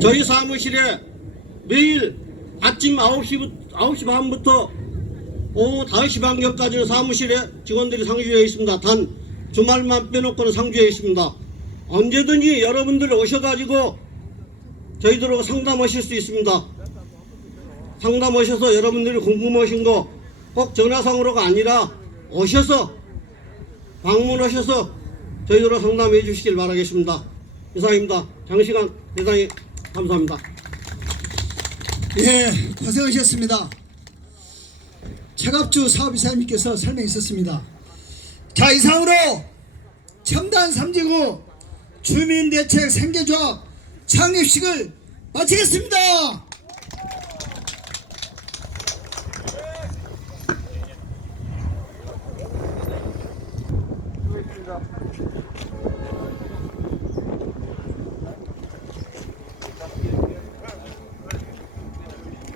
저희 사무실에 매일 아침 9시, 9시 반부터 오후 5시 반경까지는 사무실에 직원들이 상주해 있습니다. 단 주말만 빼놓고는 상주해 있습니다. 언제든지 여러분들 오셔가지고 저희들하고 상담하실 수 있습니다. 상담하셔서 여러분들이 궁금하신 거 꼭 전화상으로가 아니라 오셔서 방문하셔서 저희들하고 상담해 주시길 바라겠습니다. 이상입니다. 장시간 대단히 감사합니다. 예, 고생하셨습니다. 차갑주 사업이사님께서 설명이 있었습니다. 자, 이상으로 첨단 삼지구 주민대책 생계조합 창립식을 마치겠습니다. 수고하셨습니다.